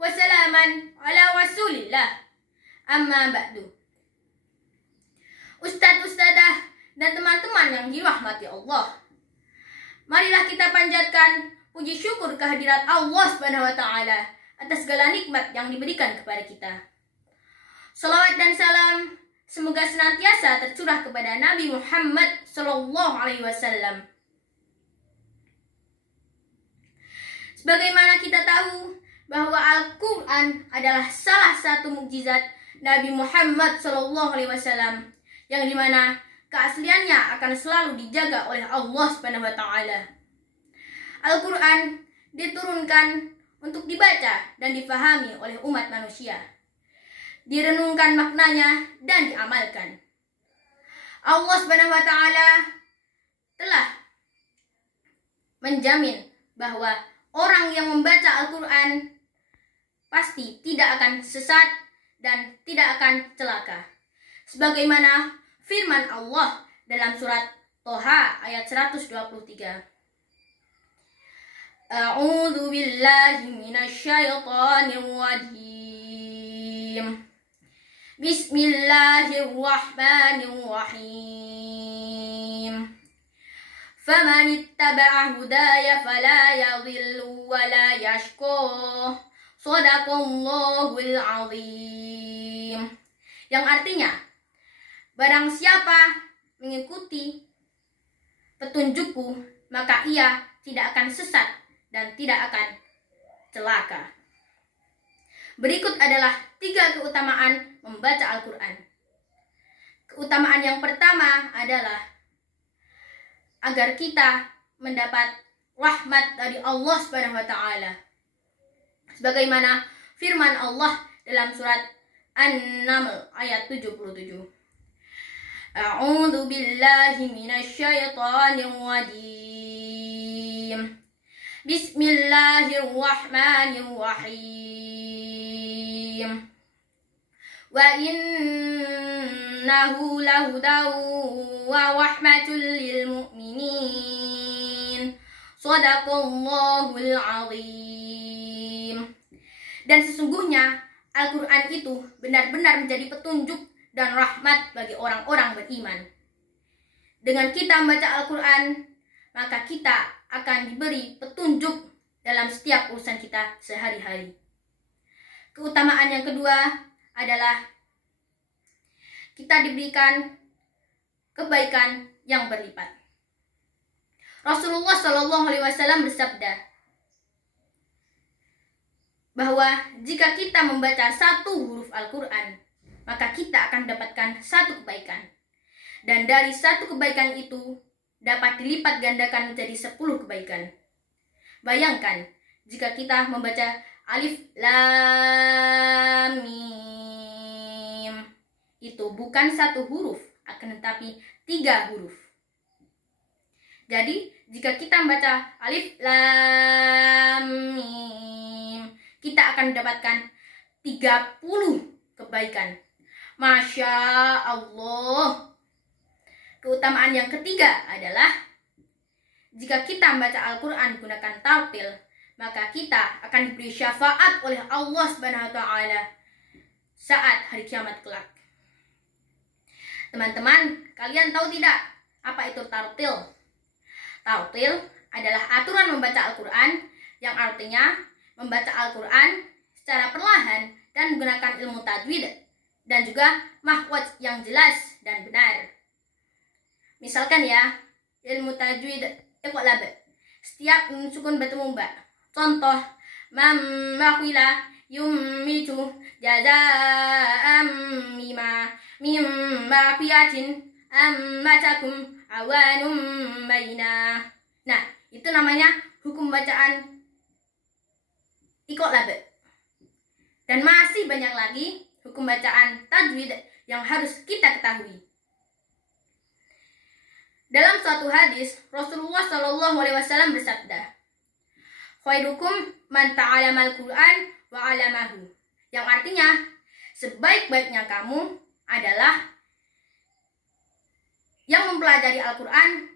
wa salaman ala Rasulillah. Amma ba'du. Ustadz-ustadzah dan teman-teman yang dirahmati Allah, marilah kita panjatkan puji syukur kehadirat Allah Subhanahu wa taala atas segala nikmat yang diberikan kepada kita. Salawat dan salam semoga senantiasa tercurah kepada Nabi Muhammad sallallahu alaihi wasallam. Sebagaimana kita tahu bahwa Al-Quran adalah salah satu mukjizat Nabi Muhammad sallallahu alaihi wasallam yang dimana keasliannya akan selalu dijaga oleh Allah Subhanahu wa taala. Al-Quran diturunkan untuk dibaca dan difahami oleh umat manusia, direnungkan maknanya dan diamalkan. Allah Subhanahu wa taala telah menjamin bahwa orang yang membaca Al-Quran pasti tidak akan sesat dan tidak akan celaka. Sebagaimana firman Allah dalam surat Toha ayat 123. A'udzu billahi minasyaitonir rajim. Bismillahirrahmanirrahim. Faman ittaba'a hudaya fala yadhillu wa la yashqa. Shadaqallahul azim. Yang artinya, barang siapa mengikuti petunjukku, maka ia tidak akan sesat dan tidak akan celaka. Berikut adalah 3 keutamaan membaca Al-Quran. Keutamaan yang pertama adalah agar kita mendapat rahmat dari Allah Subhanahu wa taala. Sebagaimana firman Allah dalam surat An-Naml ayat 77. A'udzu billahi minasyaitonir rajim. Bismillahirrahmanirrahim. Wa innahu lahudaw wa rahmatul lil mu'minin. Shadaqallahul azim. Dan sesungguhnya Al-Quran itu benar-benar menjadi petunjuk dan rahmat bagi orang-orang beriman. Dengan kita membaca Al-Quran, maka kita akan diberi petunjuk dalam setiap urusan kita sehari-hari. Keutamaan yang kedua adalah kita diberikan kebaikan yang berlipat. Rasulullah Shallallahu alaihi wasallam bersabda bahwa jika kita membaca 1 huruf Al-Quran, maka kita akan mendapatkan 1 kebaikan. Dan dari 1 kebaikan itu dapat dilipat gandakan menjadi 10 kebaikan. Bayangkan jika kita membaca Alif Lam Mim, itu bukan 1 huruf, akan tetapi 3 huruf. Jadi jika kita membaca Alif Lam Mim, kita akan mendapatkan 30 kebaikan. Masya Allah. Keutamaan yang ketiga adalah jika kita membaca Al-Quran gunakan tartil, maka kita akan diberi syafaat oleh Allah Subhanahu wa taala saat hari kiamat kelak. Teman-teman, kalian tahu tidak apa itu tartil? Tartil adalah aturan membaca Al-Quran yang artinya membaca Al-Quran secara perlahan dan menggunakan ilmu tajwid dan juga makhraj yang jelas dan benar. Misalkan ya, ilmu tajwid iqlab, setiap nun sukun bertemu ba. Contoh, mammakhila yumitu jazaa'am mimma fiyatin ammatakum awanum baina. Nah, itu namanya hukum bacaan iqlab. Dan masih banyak lagi hukum bacaan tajwid yang harus kita ketahui. Dalam suatu hadis, Rasulullah Shallallahu alaihi wasallam bersabda, "Khairukum man ta'allama al-Qur'an wa 'allamahu." Yang artinya, sebaik-baiknya kamu adalah yang mempelajari Al-Quran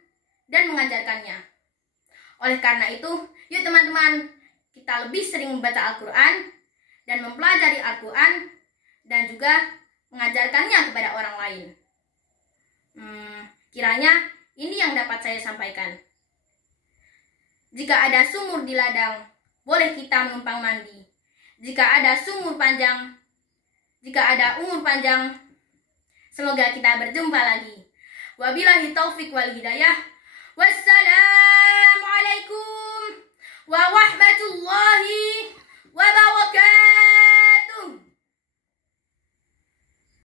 dan mengajarkannya. Oleh karena itu, yuk teman-teman, kita lebih sering membaca Al-Quran dan mempelajari Al-Quran dan juga mengajarkannya kepada orang lain. Kiranya ini yang dapat saya sampaikan. Jika ada sumur di ladang, boleh kita menumpang mandi. Jika ada umur panjang, semoga kita berjumpa lagi. Wabillahi taufik wal hidayah. Wassalamualaikum warahmatullahi wabarakatuh.